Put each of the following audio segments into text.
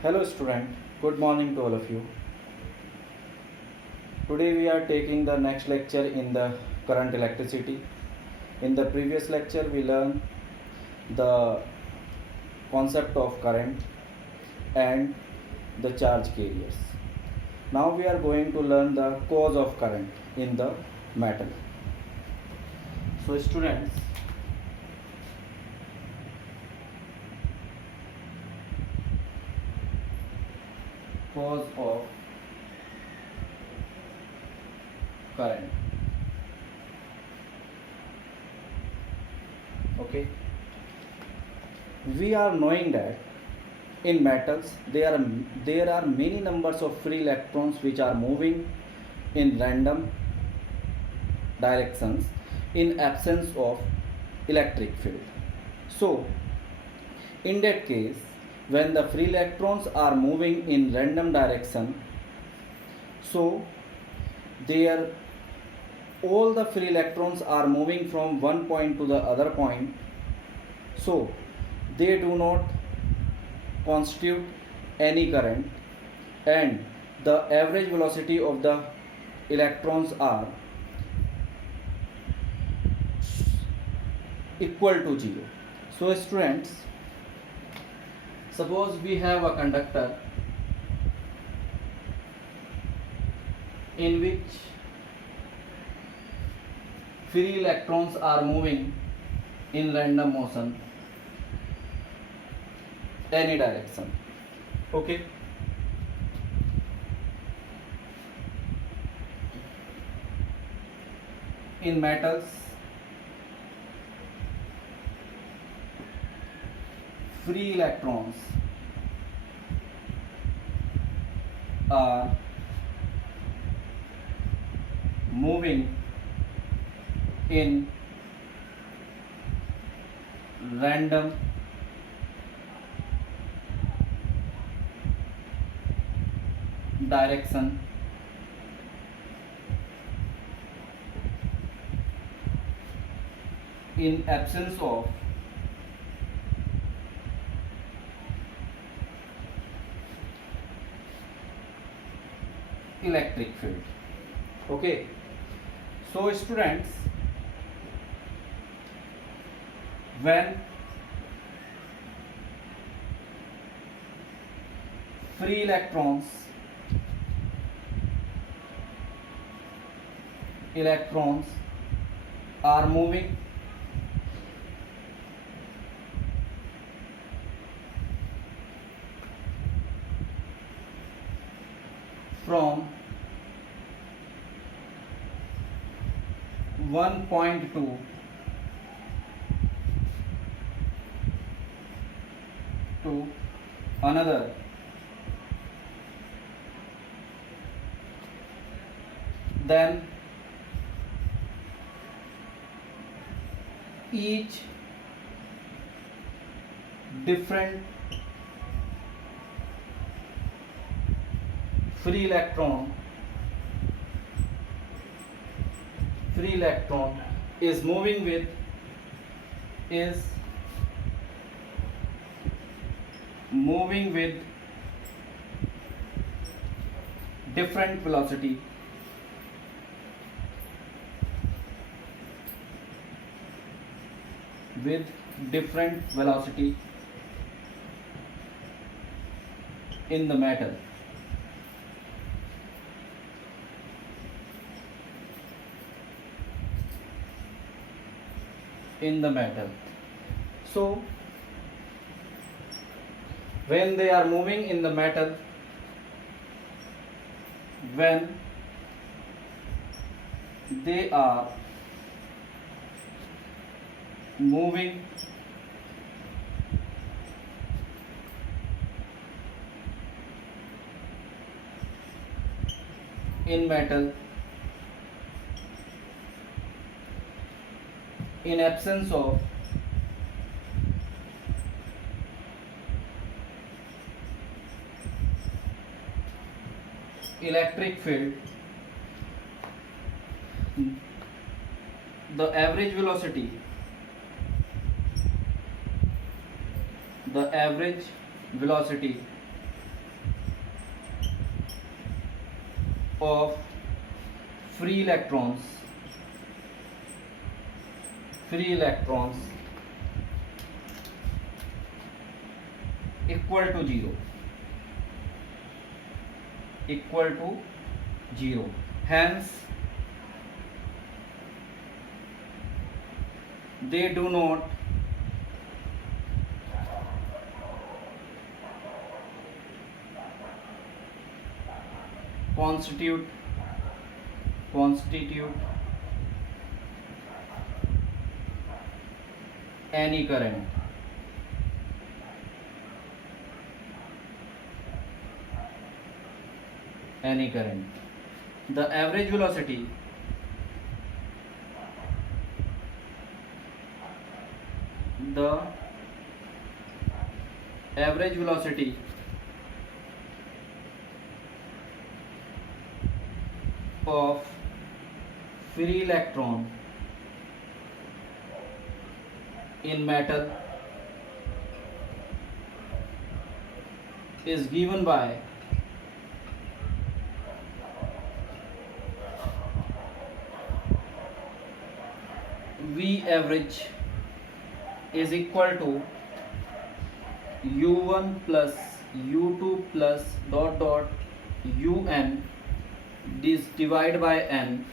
Hello student, good morning to all of you. Today we are taking the next lecture in the current electricity. In the previous lecture we learned the concept of current and the charge carriers. Now we are going to learn the cause of current in the metal. So students, cause of current. Okay, we are knowing that in metals there are many numbers of free electrons which are moving in random directions in absence of electric field. So in that case, when the free electrons are moving in random direction, so their all the free electrons are moving from one point to the other point, so they do not constitute any current, and the average velocity of the electrons are equal to 0. So students, suppose we have a conductor in which free electrons are moving in random motion any direction. Okay, in metals free electrons are moving in random direction in absence of electric field. Okay, so students, when free electrons are moving from one point to another, then each different free electron is moving with different velocity in the metal. So when they are moving in the metal, when they are moving in metal in absence of electric field, the average velocity of free electrons equal to 0. Hence they do not constitute any current. The average velocity of free electron in metal is given by V average is equal to U1 plus U2 plus dot dot Un is divided by n,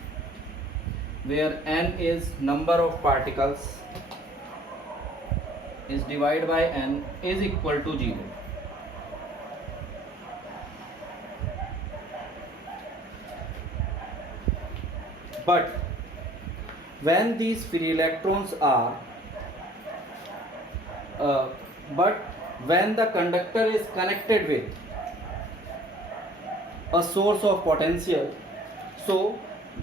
where n is number of particles, is divided by n is equal to 0. But when these free electrons are when the conductor is connected with a source of potential, so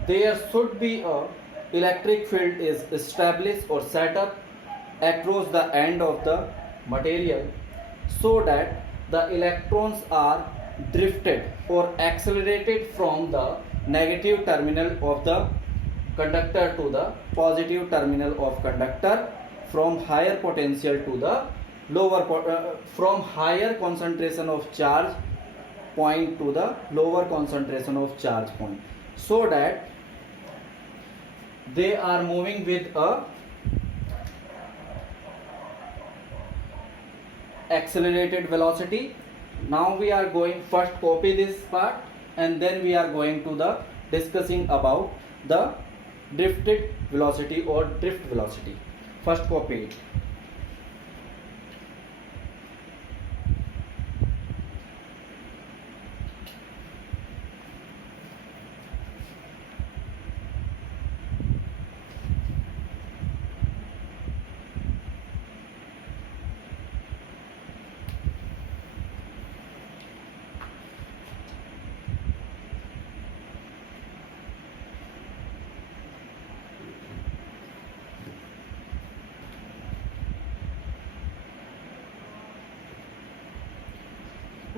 there should be a electric field is established or set up across the end of the material, so that the electrons are drifted or accelerated from the negative terminal of the conductor to the positive terminal of conductor, from higher potential to the lower from higher concentration of charge point to the lower concentration of charge point, so that they are moving with a accelerated velocity. Now we are going first copy this part, and then we are going to the discussing about the drifted velocity or drift velocity. First copy it.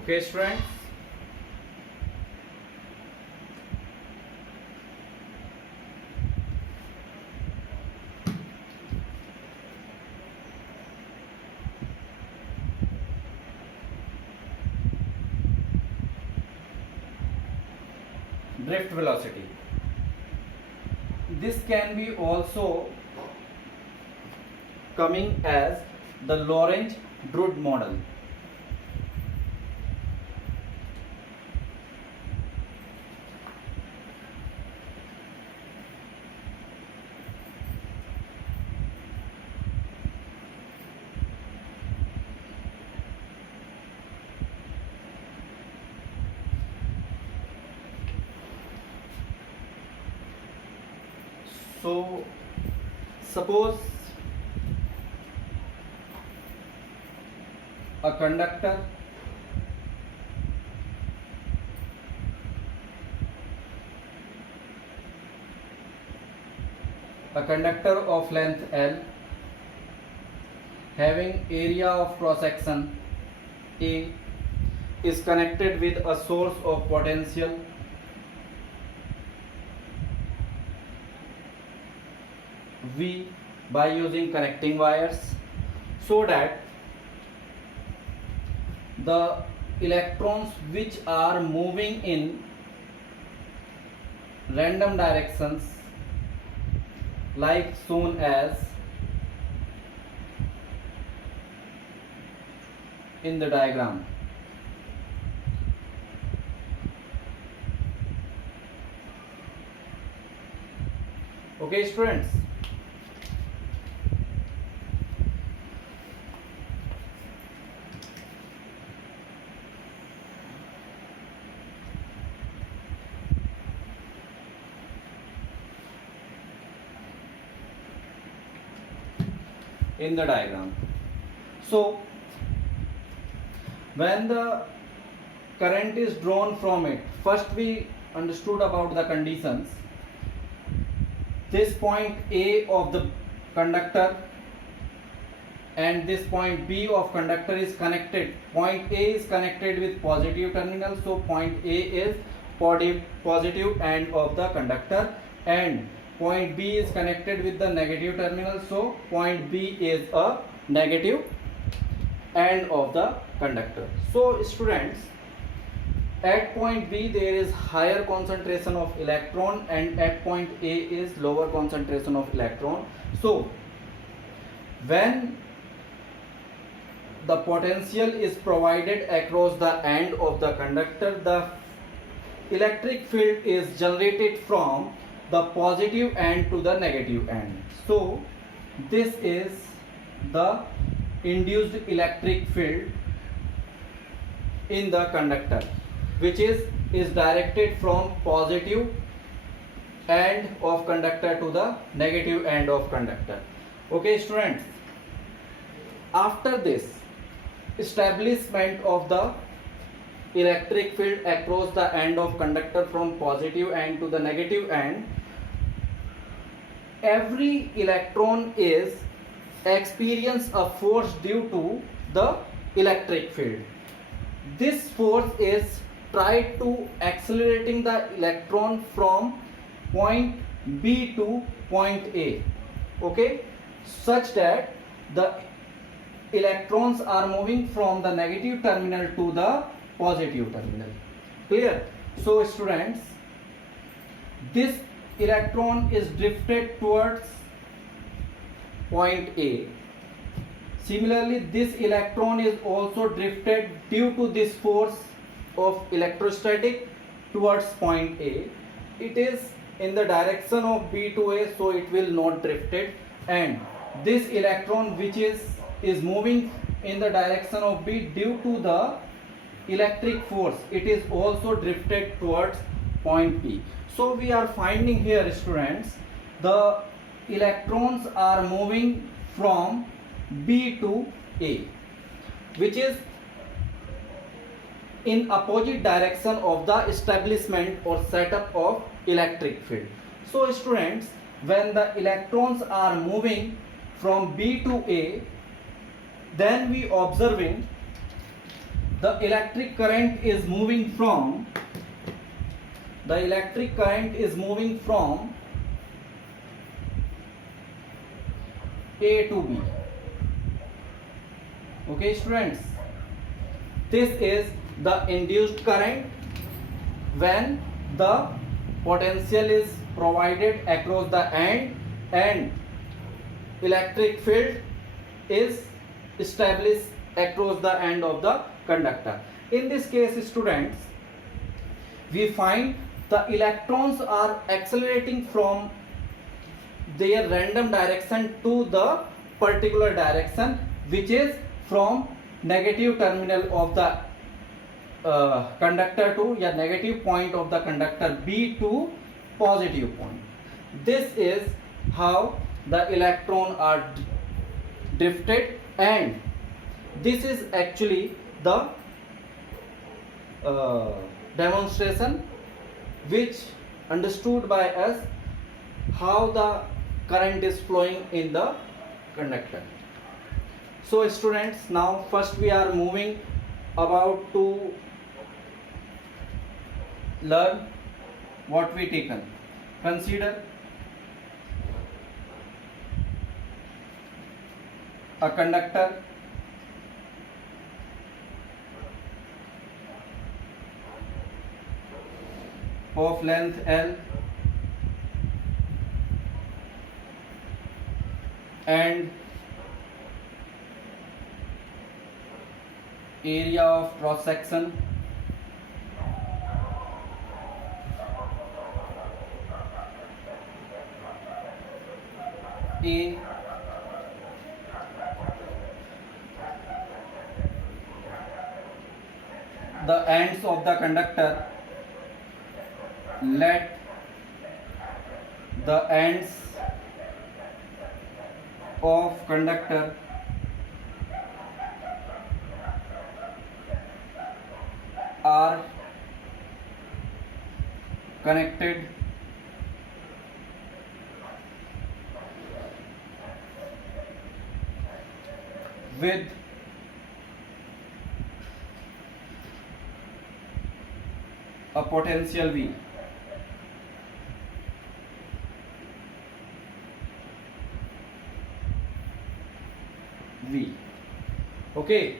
Okay, students. Drift velocity. This can be also coming as the Lorentz-Drude model. So suppose a conductor of length L having area of cross section A is connected with a source of potential V by using connecting wires, so that the electrons which are moving in random directions like shown as in the diagram. Okay, students. In the diagram. So, when the current is drawn from it, first we understood about the conditions. This point A of the conductor and this point B of conductor is connected. Point A is connected with positive terminal, so point A is positive end of the conductor, and point B is connected with the negative terminal, so point B is a negative end of the conductor. So students, at point B there is higher concentration of electron and at point A is lower concentration of electron. So when the potential is provided across the end of the conductor, the electric field is generated from the positive end to the negative end. So this is the induced electric field in the conductor, which is directed from positive end of conductor to the negative end of conductor. Okay students, after this establishment of the electric field across the end of conductor from positive end to the negative end, every electron is experience a force due to the electric field. This force is tried to accelerating the electron from point B to point A, okay, such that the electrons are moving from the negative terminal to the positive terminal. Clear? So students, this electron is drifted towards point A. Similarly, this electron is also drifted due to this force of electrostatic towards point A. It is in the direction of B to A, so it will not drifted, and this electron which is moving in the direction of B due to the electric force, it is also drifted towards point P. So we are finding here students, the electrons are moving from B to A, which is in opposite direction of the establishment or setup of electric field. So students, when the electrons are moving from B to A, then we observing the electric current is moving from A to B. Okay students, this is the induced current when the potential is provided across the end and electric field is established across the end of the conductor. In this case students, we find the electrons are accelerating from their random direction to the particular direction, which is from negative terminal of the conductor to negative point of the conductor B to positive point. This is how the electron are drifted, and this is actually the demonstration which understood by us how the current is flowing in the conductor. So students, now first we are moving about to learn what we taken. Consider a conductor of length L and area of cross section A, the ends of the conductor, let the ends of conductor are connected with a potential V. Okay.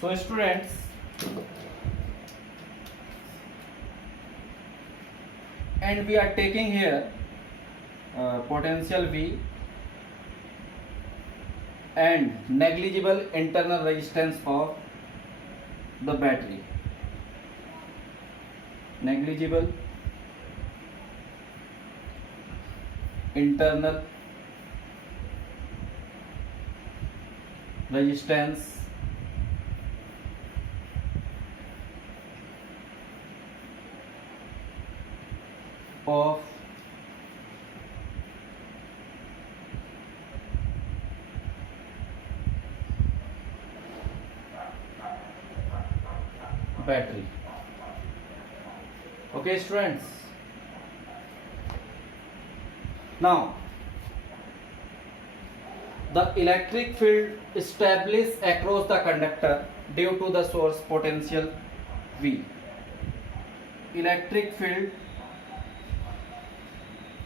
So students, and we are taking here potential V and negligible internal resistance of the battery. Negligible internal resistance of battery. Okay students, now the electric field established across the conductor due to the source potential V. Electric field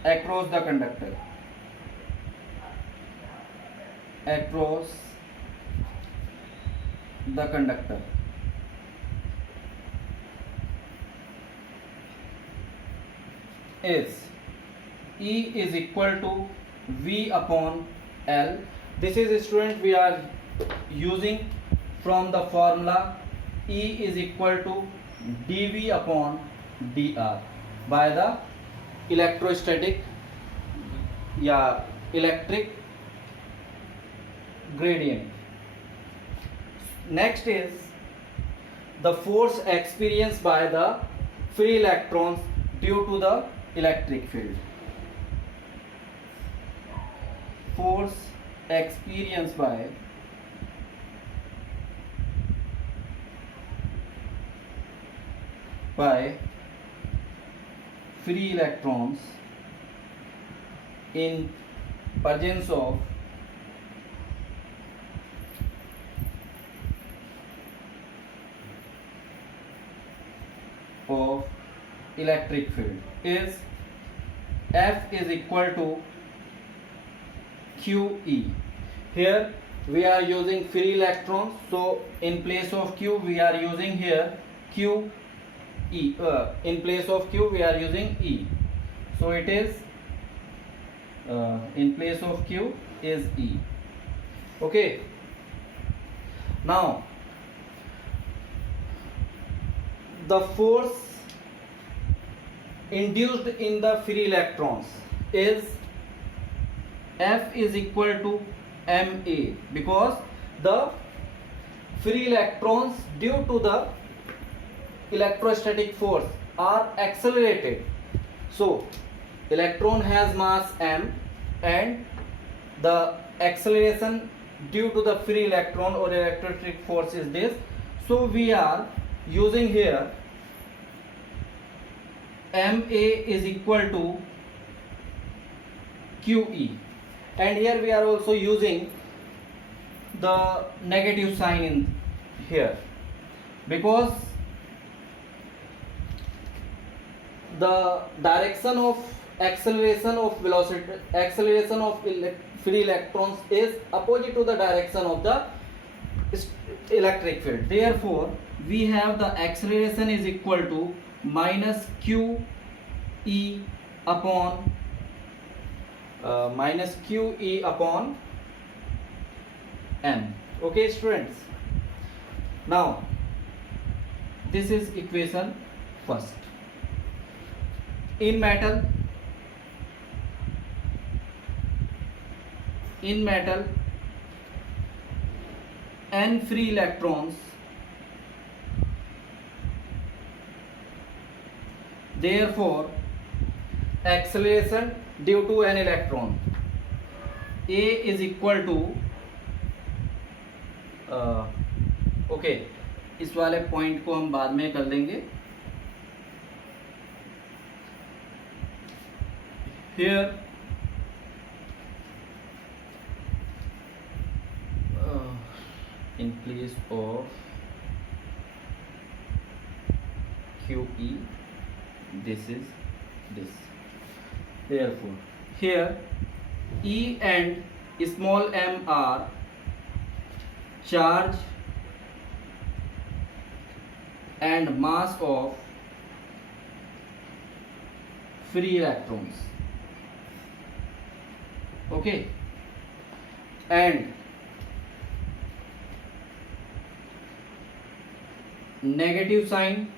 across the conductor, across the conductor is E is equal to V upon L. This is, student, we are using from the formula E is equal to dV upon dr by the electrostatic electric gradient. Next is the force experienced by the free electrons due to the electric field. Force experienced by free electrons in presence of electric field is F is equal to QE. Here we are using free electrons, so in place of Q we are using here QE. In place of Q we are using E, so it is in place of Q is E. Okay, now the force induced in the free electrons is F is equal to MA, because the free electrons due to the electrostatic force are accelerated. So electron has mass m and the acceleration due to the free electron or electrostatic force is this. So we are using here MA is equal to QE, and here we are also using the negative sign in here, because the direction of acceleration of free electrons is opposite to the direction of the electric field. Therefore we have the acceleration is equal to minus q E upon minus QE upon M. Okay, students. Now, this is equation first. In metal, n free electrons, therefore acceleration due to an electron A is equal to okay इस वाले point को हम बाद में कर लेंगे. Here in place of QE, this is this. Therefore, here E and small m are charge and mass of free electrons. Okay, and negative sign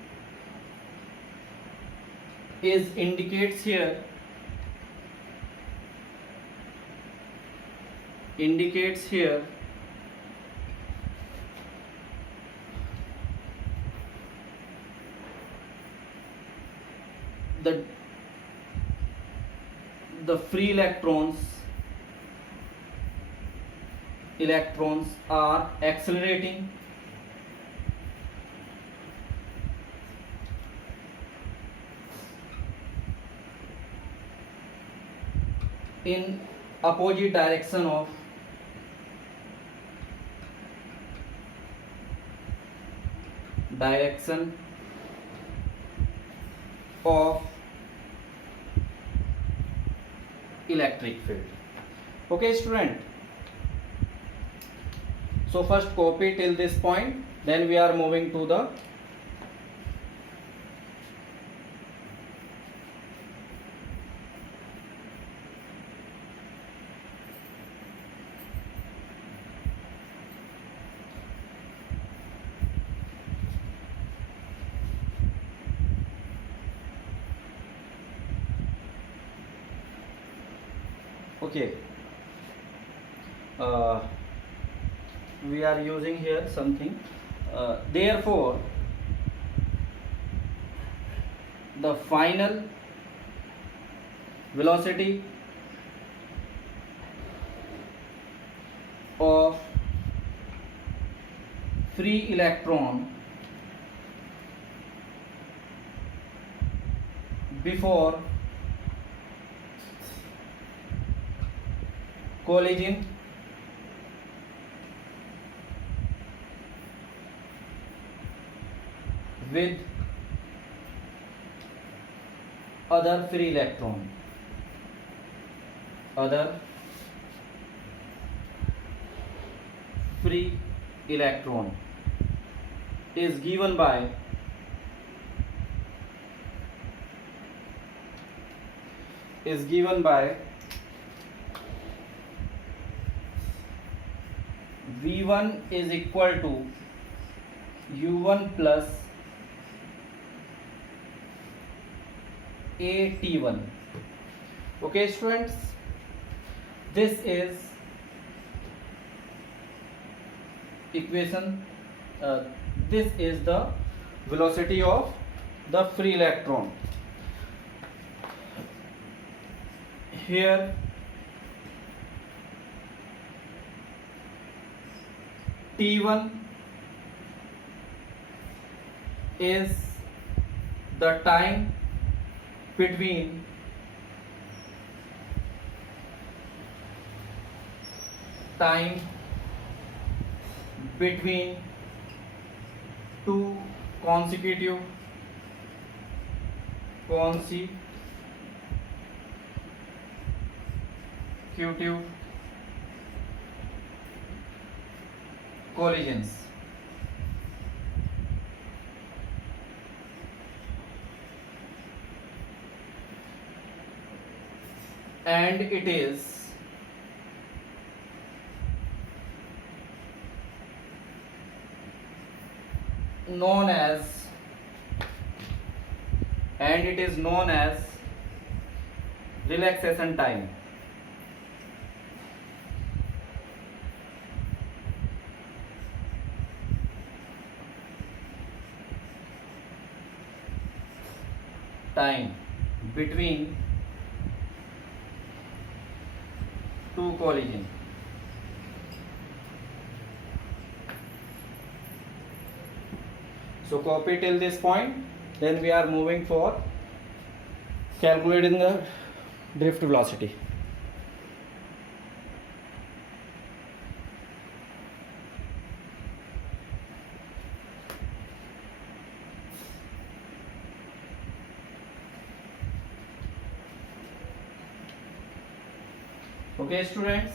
is indicates here the free electrons are accelerating in opposite direction of electric field. Okay, student. So first copy till this point, then we are moving to the okay. We are using here something. Therefore, the final velocity of free electron before collision with other free electron is given by V1 is equal to U1 plus AT1. Okay, students, this is equation. This is the velocity of the free electron. Here T1 is the time between two consecutive collisions. and it is known as relaxation time. Time between two collision. So copy till this point, then we are moving for calculating the drift velocity. Okay, students.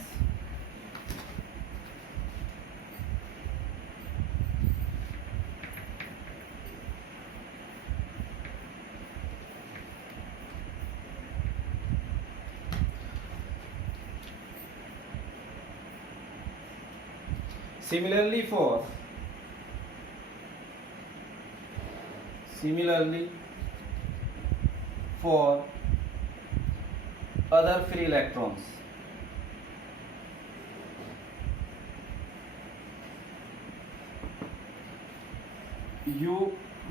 Similarly for other free electrons,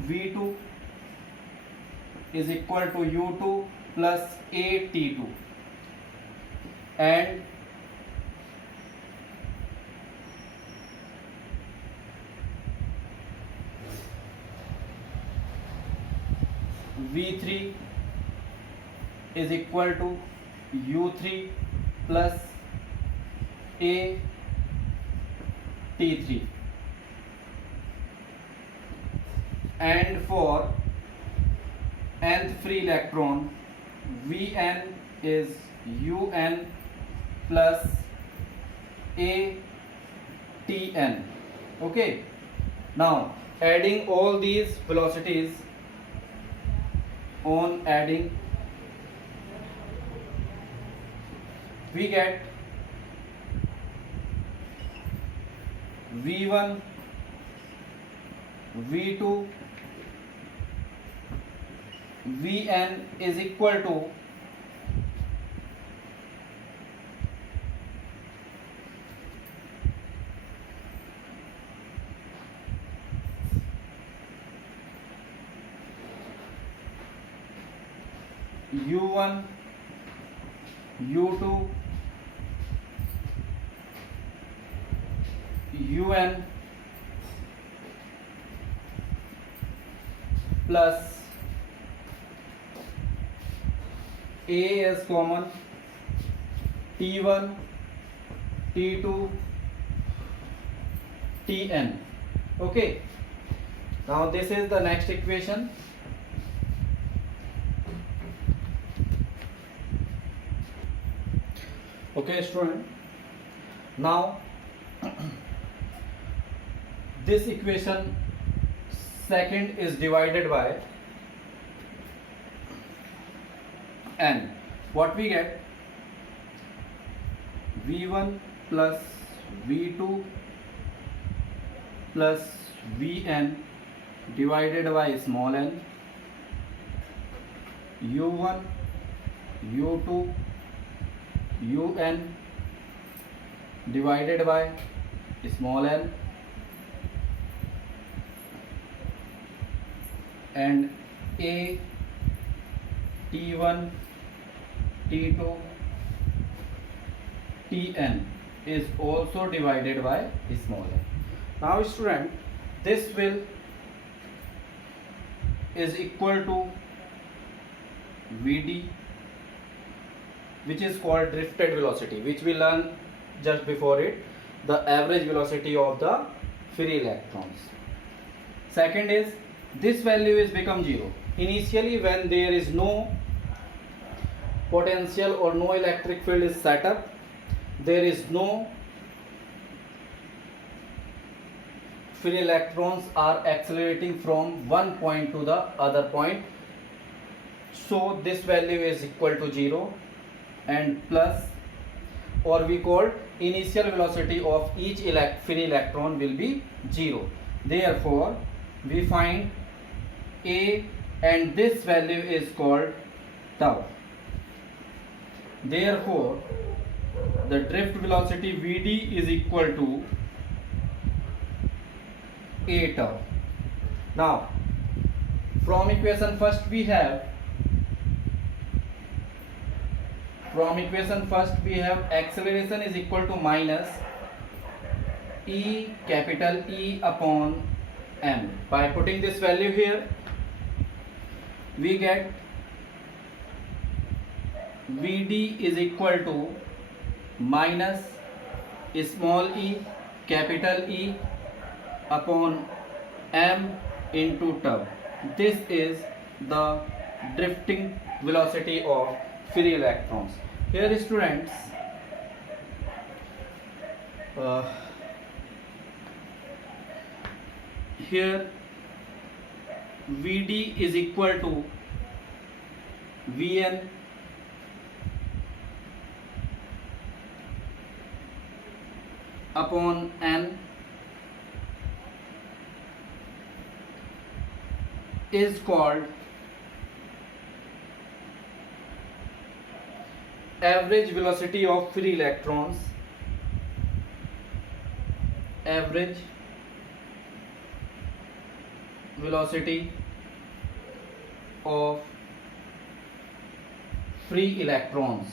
V2 is equal to U2 plus AT2, and V3 is equal to U3 plus AT3, and for nth free electron, Vn is Un plus Atn. Okay, now adding all these velocities, on adding we get V1, V2, Vn is equal to U1, U2, Un plus A is common, T1, T2, Tn. Okay, now this is the next equation. Okay, student, now this equation second is divided by n. What we get? V1 plus V2 plus Vn divided by small n, U1, U2, Un divided by small n, and A, T1, T2, Tn is also divided by small n. Now student, this will is equal to Vd, which is called drifted velocity, which we learned just before it, the average velocity of the free electrons. Second is, this value is become 0 initially when there is no potential or no electric field is set up, there is no free electrons are accelerating from one point to the other point, so this value is equal to 0. and plus, or we call initial velocity of each free electron will be 0. Therefore, we find A, and this value is called tau. Therefore, the drift velocity Vd is equal to A tau. Now, from equation first we have acceleration is equal to minus E capital E upon m. By putting this value here, we get Vd is equal to minus small e capital E upon m into tau. This is the drifting velocity of free electrons. Here students, here Vd is equal to Vn upon n is called average velocity of free electrons. Average velocity of free electrons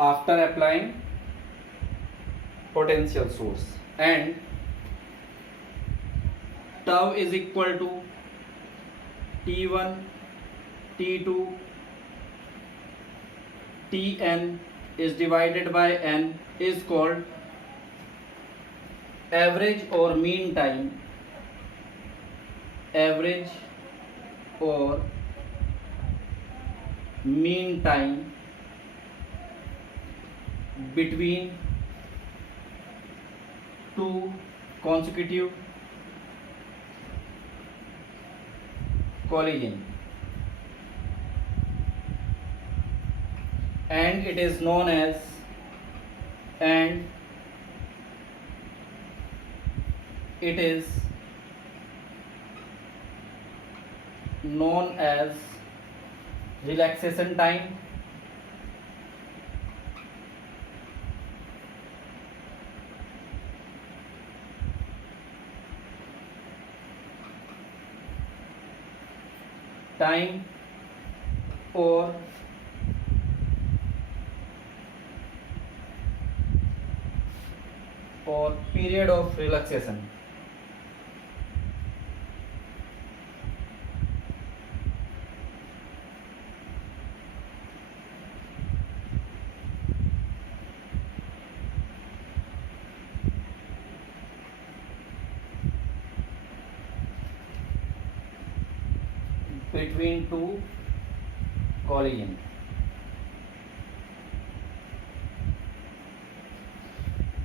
after applying potential source, and tau is equal to T1, T2, Tn is divided by n is called average or mean time. Average or mean time between two consecutive collision, and it is known as relaxation time. Time or period of relaxation. Between two collision.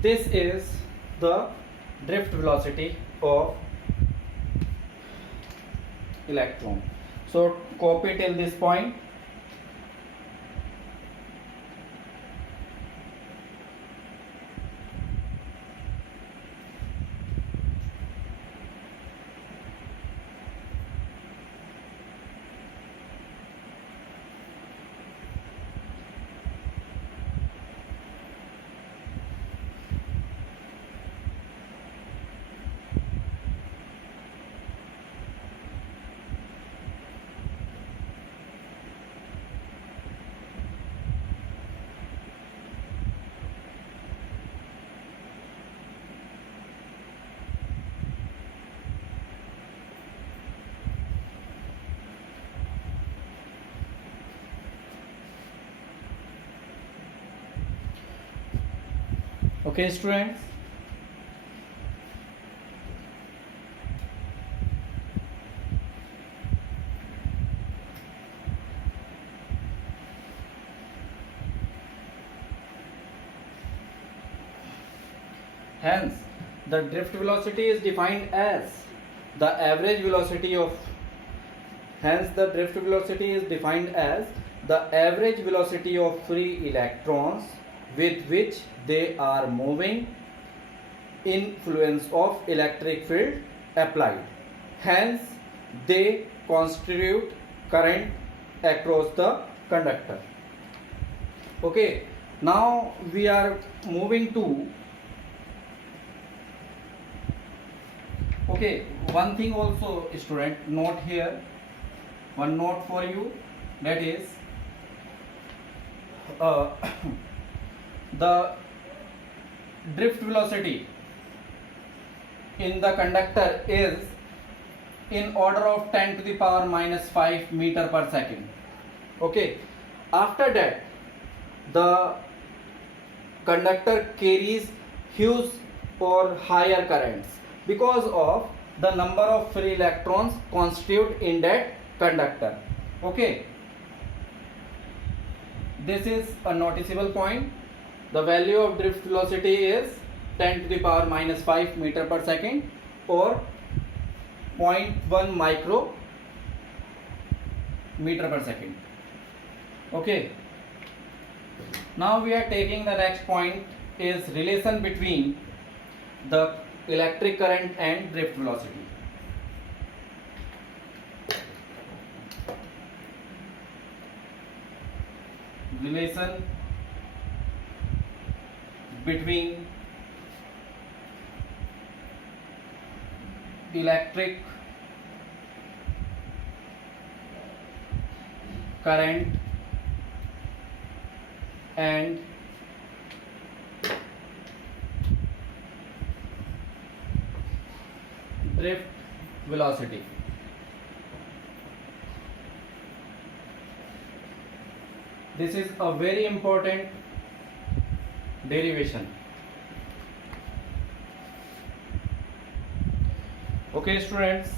This is the drift velocity of electron. So copy till this point. Okay, students. Hence, the drift velocity is defined as the average velocity of Hence the drift velocity is defined as the average velocity of free electrons with which they are moving, influence of electric field applied. Hence they constitute current across the conductor. Okay, now we are moving to one thing also, student, note here, one note for you, that is the drift velocity in the conductor is in order of 10 to the power minus 5 meter per second. Okay, after that the conductor carries huge or higher currents because of the number of free electrons constitute in that conductor. Okay, this is a noticeable point. The value of drift velocity is 10 to the power minus 5 meter per second or 0.1 micro meter per second. Okay, now we are taking the next point is relation between the electric current and drift velocity. Relation between electric current and drift velocity. This is a very important derivation. Okay, students,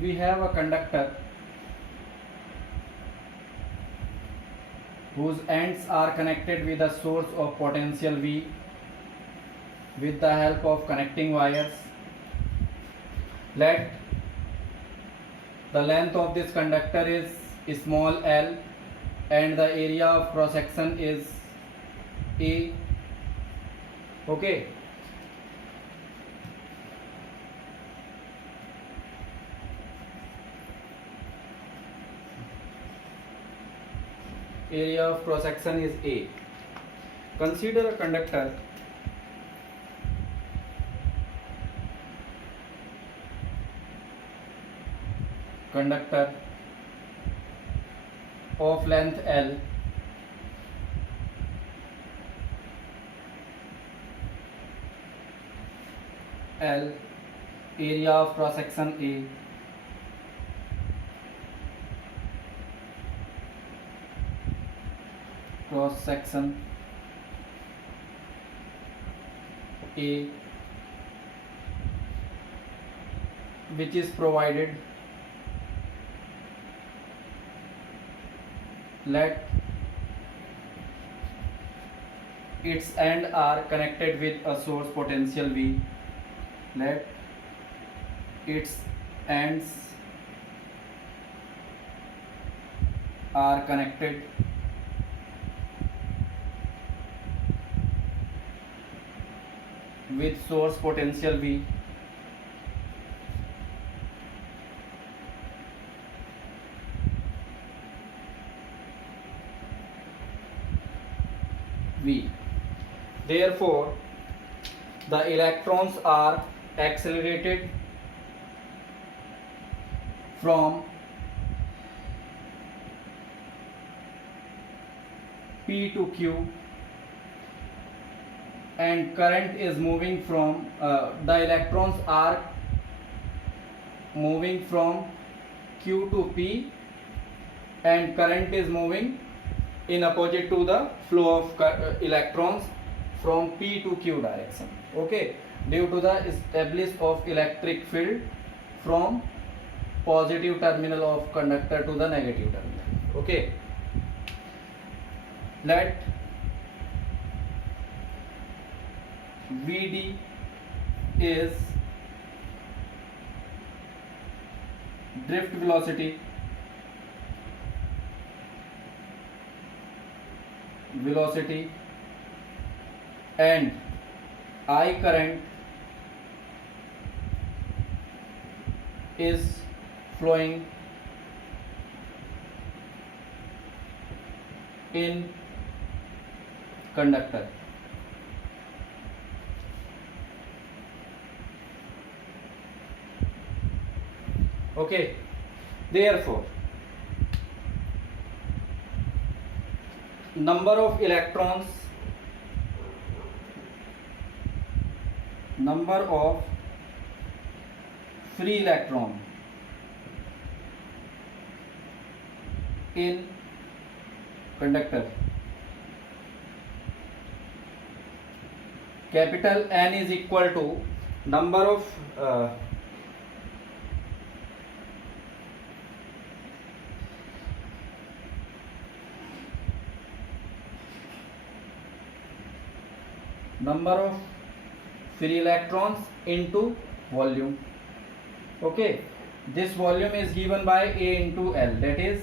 we have a conductor whose ends are connected with a source of potential V with the help of connecting wires. Let the length of this conductor is small l and the area of cross section is A. Okay, area of cross section is A. Consider a conductor of length L area of cross section A, cross section A, which is provided. Let its ends are connected with a source potential V. Let its ends are connected with source potential V. Therefore, the electrons are accelerated from P to Q and current is moving from the electrons are moving from Q to P and current is moving in opposite to the flow of electrons from P to Q direction. Okay, due to the establishment of electric field from positive terminal of conductor to the negative terminal. Okay, let VD is drift velocity, and I current is flowing in conductor. Okay, therefore number of electrons, number of free electron in conductor, capital N is equal to number of free electrons into volume. Okay, this volume is given by A into L, that is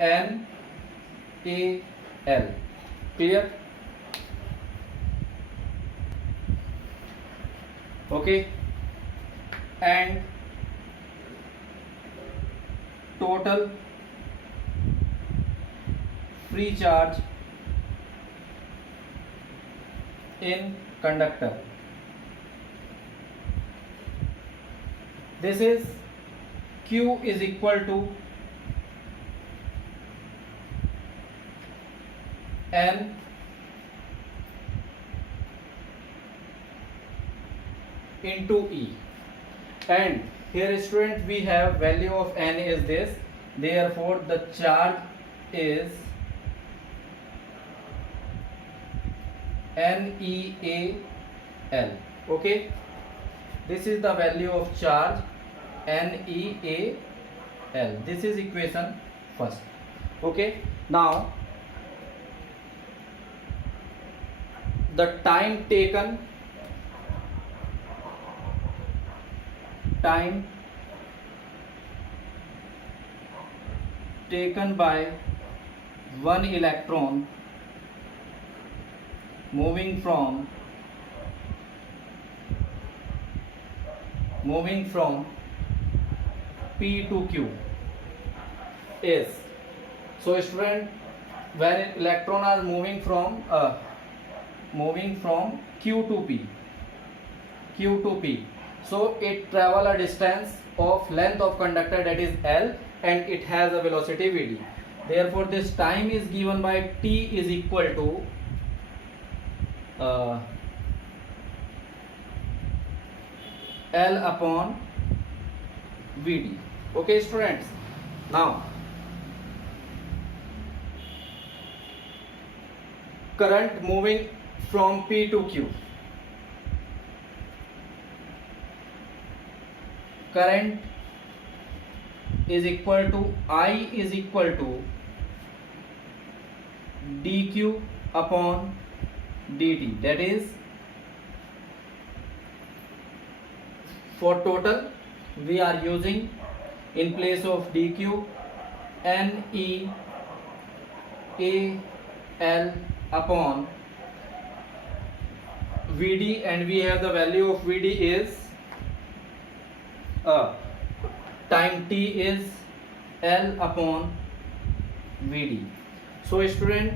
N A L. Clear? Okay, and total free charge in conductor. This is Q is equal to N into E, and here student we have value of N is this, therefore the charge is NEAL. Okay, this is the value of charge NEAL. This is equation first. Okay, now the time taken by one electron moving from P to Q is, so student, when electron are moving from Q to P, so it travel a distance of length of conductor, that is L, and it has a velocity Vd. Therefore this time is given by T is equal to L upon Vd. Okay students, now current moving from P to Q, current is equal to I is equal to dq upon dt, that is for total we are using in place of dq NEAL upon Vd, and we have the value of Vd is time t is L upon Vd. So student,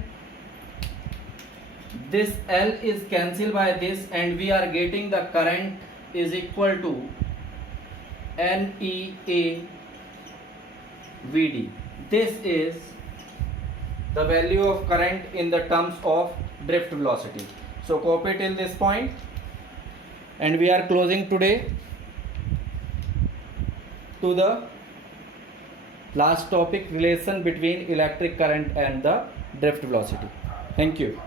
this L is cancelled by this, and we are getting the current is equal to NEA Vd. This is the value of current in the terms of drift velocity. So copy till this point, and we are closing today to the last topic, relation between electric current and the drift velocity. Thank you.